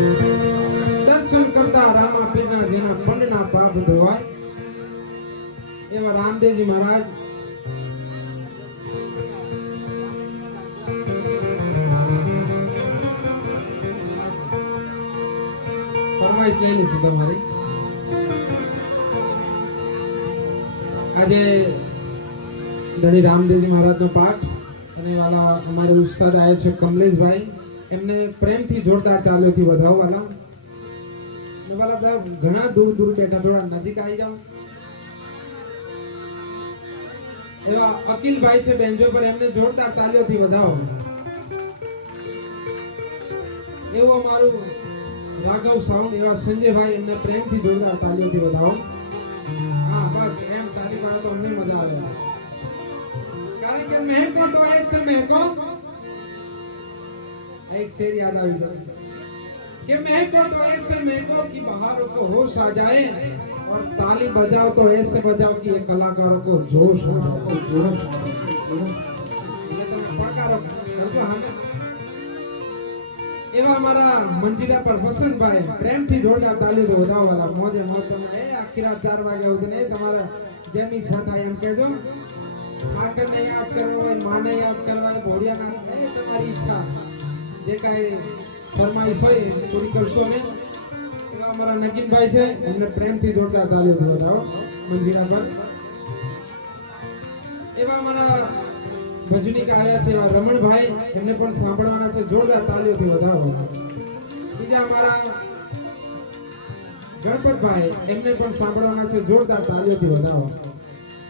દર્શન કરતા રામા પીના જેના પંડના પાપ ધોવાય. એવા રામદેવજી મહારાજ. ફરમાઈશ લઈ લઈશું તમારી. આજે ધણી રામદેવજી મહારાજનો પાઠ અને વાલા અમારે ઉસ્તાદ આવ્યા છે કમલેશભાઈ. એમને પ્રેમથી જોરદાર તાલીઓથી વધાવવાના. વાલા બધા ઘણા દૂર દૂર બેઠા, થોડા નજીક આવી જાઓ. એવા અકિલભાઈ છે બેન્જો પર એમને જોરદાર તાલીઓથી વધાવો. એવું અમારું રાઘવ સાઉન્ડ, એવા સંજયભાઈ એમને પ્રેમથી જોરદાર તાલીઓથી વધાવો. હા, બસ, એમ તારી પાસે તો અમને મજા આવે. કારણ કે મહેકો તો ऐसे મહેકો. एक शेर याद આવી गया कि महको तो ऐसे महको कि बहारों को होश आ जाए और ताली बजाओ तो ऐसे बजाओ कि ये कलाकारों को जोश आ जाए जोश એટલે તમે પડકારો કરજો હામે. એવા અમારા મંજીરા પર વસંતભાઈ પ્રેમથી જોરદાર તાલીઓ વધાવવાલા મોજે મોજ તમે એ આખી રાત ચાર વાગ્યા સુધી એ તમારે જેની ઈચ્છા થાય એમ કહેજો ઠાકરને યાદ કરવા હોય માને યાદ કરવા હોય ભોળિયાના એ તમારી ઈચ્છા જે કાંઈ ફરમાઈશ હોય પૂરી કરશો અમે. એવા અમારા નગીનભાઈ છે, એમને પ્રેમથી જોરદાર તાલીઓ વધાવો મંજીરા પર. એવા અમારા ભજનીક આવ્યા છે, એવા રમણભાઈ, એમને પણ સાંભળવાના છે, જોરદાર તાલીઓથી વધાવો. બીજા અમારા ગણપતભાઈ, એમને પણ સાંભળવાના છે, જોરદાર તાલીઓથી વધાવો.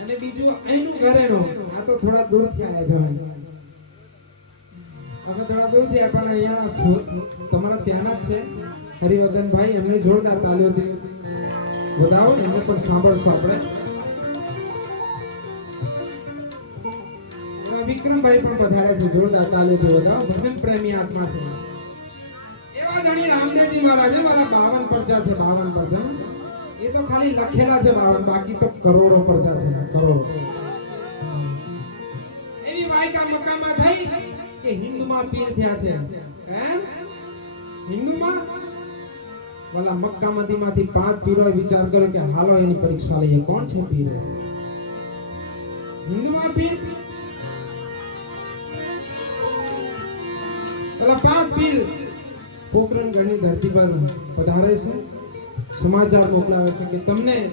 અને બીજું અહીંનું ઘરેણું, આ તો થોડા દૂરથી આવ્યા છે. અમે થોડા દૂર થયા પણ અહીંયા તમારા ત્યાંના જ છે. હરિવર્ધનભાઈ, એમને જોરદાર તાલીઓથી. વધાવો એમને પણ સાંભળશું આપણે. વિક્રમભાઈ પણ પધાર્યા છે, જોરદાર તાલીઓથી વધાવો ભજન પ્રેમી આત્મા છે. એવા ધણી રામદેવજી મહારાજ મારા બાવન પરજા છે, બાવન પરજા. એ તો ખાલી લખેલા છે, બાવન, બાકી તો કરોડો પ્રજા છે, કરોડો. એવી વાયકા મકામાં થઈ. કે હિન્દમાં પીર થયા છે? એમ? હિન્દમાં? વાલા મક્કા મદીમાંથી પાંચ પીરો વિચાર કરો કે હાલો એની પરીક્ષા લઈએ કોણ છે પીર? હિન્દમાં પીર? પેલા પાંચ પીર. પોકરણ ગણી ધરતી પર પધારે છે. સમાચાર મોકલાવે છે કે તમને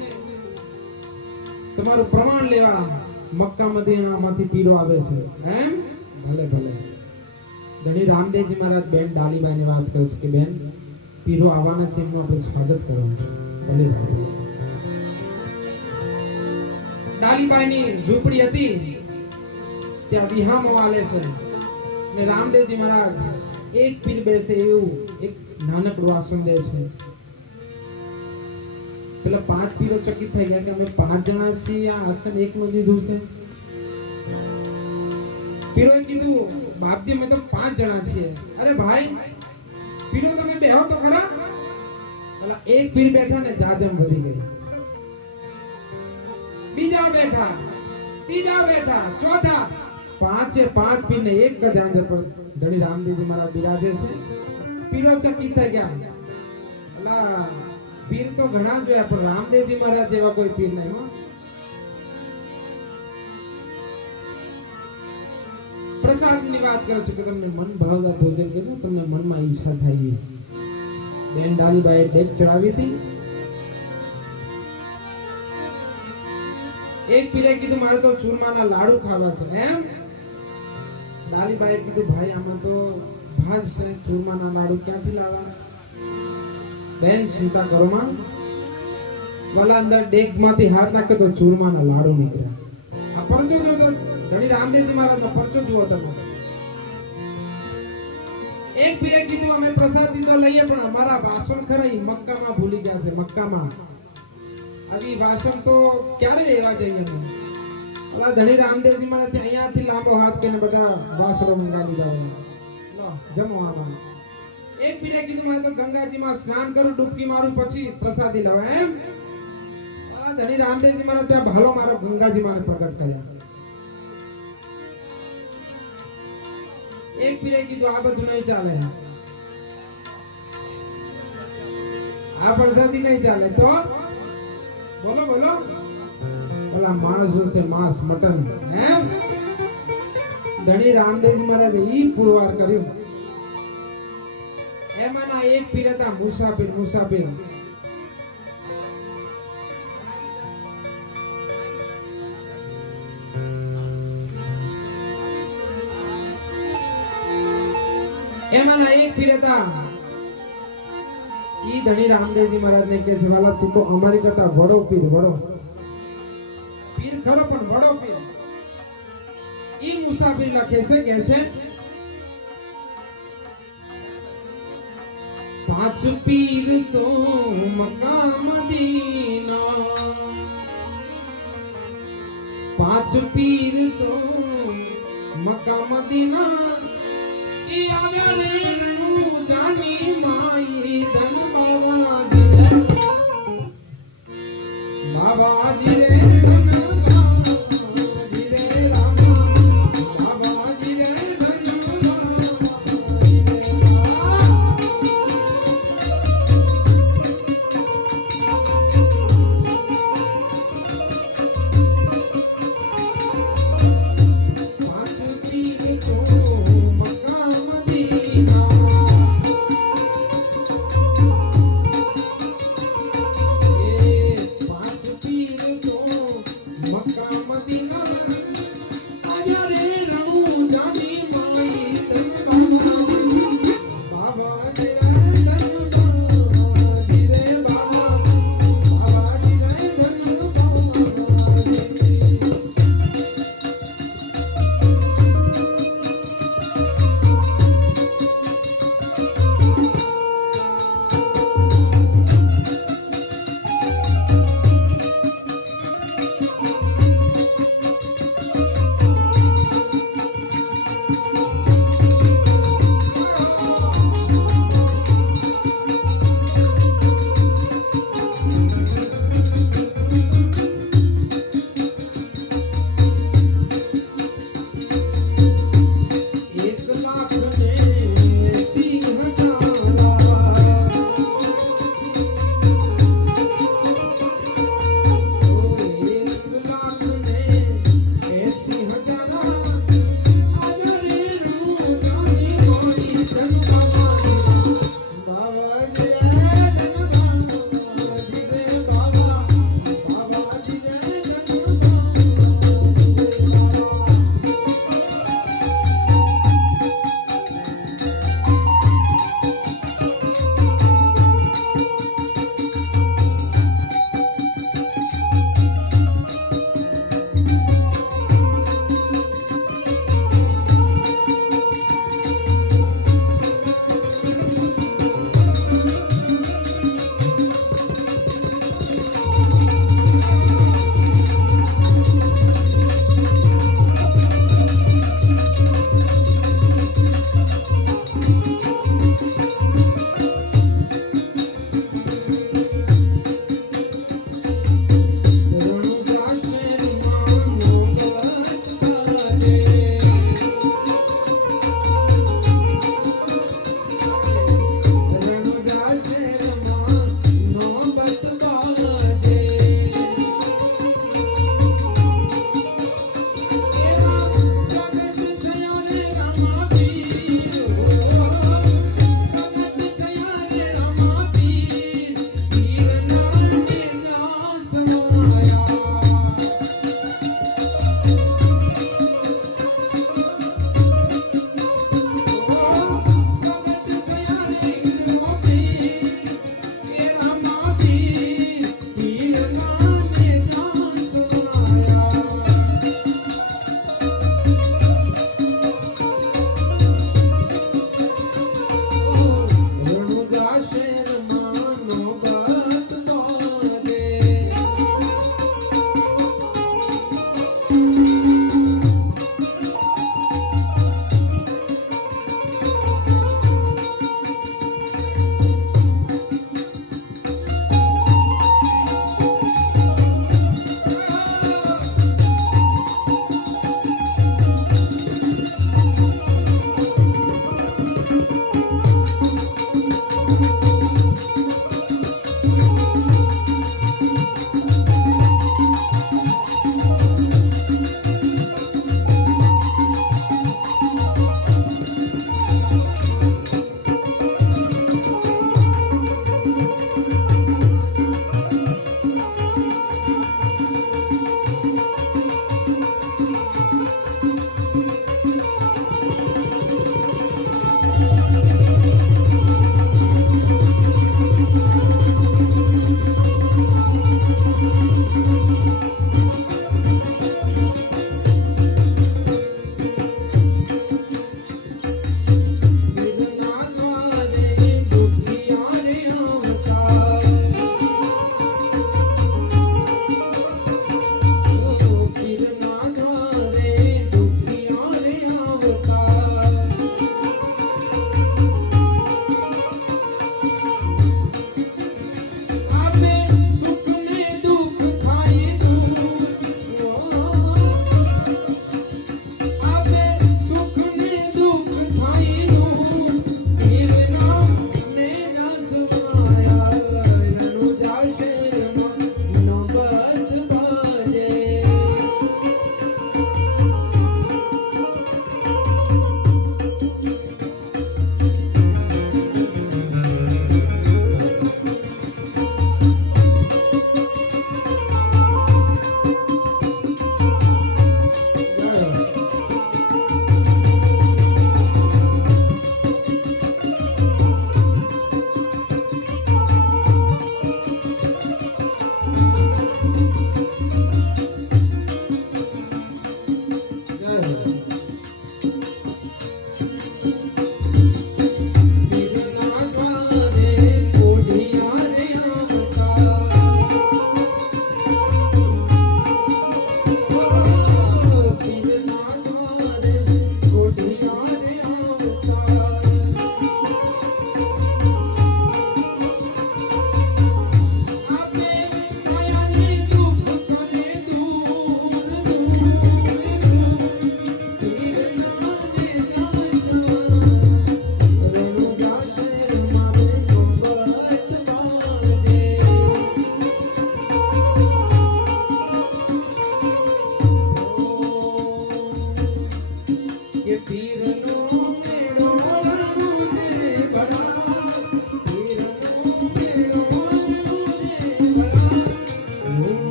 તમારું પ્રમાણ લેવા મક્કા મદીનામાંથી પીરો આવે છે. એમ? ભલે ભલે. ધણી રામદેવજી મહારાજ બેન ડાલીબાઈને વાત કરે છે કે, બેન, પીરો આવવાના છે એમનું આપણે સ્વાગત કરવાનું છે. ભલે ભાઈ. ઝૂંપડી હતી, ત્યાં વિહામો આલે છે. ને રામદેવજી મહારાજ એક પીર બેસે એવું, એક નાનકડું આસન દે છે. પેલા પાંચ પીરો ચકિત થઈ ગયા કે, અમે પાંચ જણા છીએ, આ આસન એકનું દીધું છે. પીરોએ કીધું બાપજી, અમે તો પાંચ જણા છીએ. અરે ભાઈ પીનો તમે બેહો તો ખરા. એક પીર બેઠા ને જાજમ વધી ગઈ. બીજા બેઠા, ત્રીજા બેઠા, ચોથા. પાંચે પાંચ પીર ને એક જ આંજર પર ધણી રામદેવજી મારા બિરાજે છે. પીરો ચકિત થઈ ગયા. અલા, પીર તો ઘણા જોયા, પણ રામદેવજી મહારાજ જેવા કોઈ પીર નહીં પ્રસાદની વાત કરે છે કે તમને મન ભાવતા ભોજન કર્યું, તમને મનમાં ઈચ્છા થઈ. બેન ડાલીબાઈ ડેક ચડાવી હતી. એક પીરે કીધું, મારે તો ચૂરમાના લાડુ ખાવા છે. એમ ડાલીબાઈએ કીધું, ભાઈ, આમાં તો ભાજ છે, ચૂરમાના લાડુ ક્યાંથી લાવવા બેન, ચિંતા કરો માં. વલા અંદર ડેકમાંથી હાથ નાખ્યો તો ચૂરમાના લાડુ નીકળ્યા આ પરચો જો તો ધણી રામદેવજી મહારાજનો પરચો જુઓ તમે. એક પીએ કીધું, અમે પ્રસાદી તો લઈએ, પણ અમારા વાસણ ખરા મક્કામાં ભૂલી ગયા છે, મક્કામાં. આવી વાસણ તો ક્યારે લેવા જઈએ અમે? ઓલા ધણી રામદેવજી મહારાજ અહીંયાથી લાંબો હાથ કરીને બધા વાસણો મંગાવી જાવ જમો આમાં. એક પીરે કીધું મેં તો ગંગાજીમાં સ્નાન કરું, ડૂબકી મારું, પછી પ્રસાદી લઉં. એમ? ધણી રામદેવજી મહારાજ ત્યાં ભાલો મારો ગંગાજી મારે પ્રગટ કર્યા. એક પીરે કીધું, આ બધું નહીં ચાલે. આ પ્રસાદી નહીં ચાલે. તો? બોલો બોલો. ઓલા માંસ જોશે માંસ, મટન. એમ? ધણી રામદેવજી મહારાજે ઈ પુરવાર કર્યું. એમાંના એક પીરતા મુસાફિર મુસાફિર. એમાંના એક પીર હતા. ઈ ધણી રામદેવજી મહારાજ ને કે છે, વાલા, તું તો અમારી કરતા વડો પીર વડો. પીર ખરો, પણ વડો પીર. ઈ મુસાફિર લખે છે, કે છે, પાંચ પીર તો મકામ દીના પાંચ પીર તો મકામ મદીના ઈ આવ્યા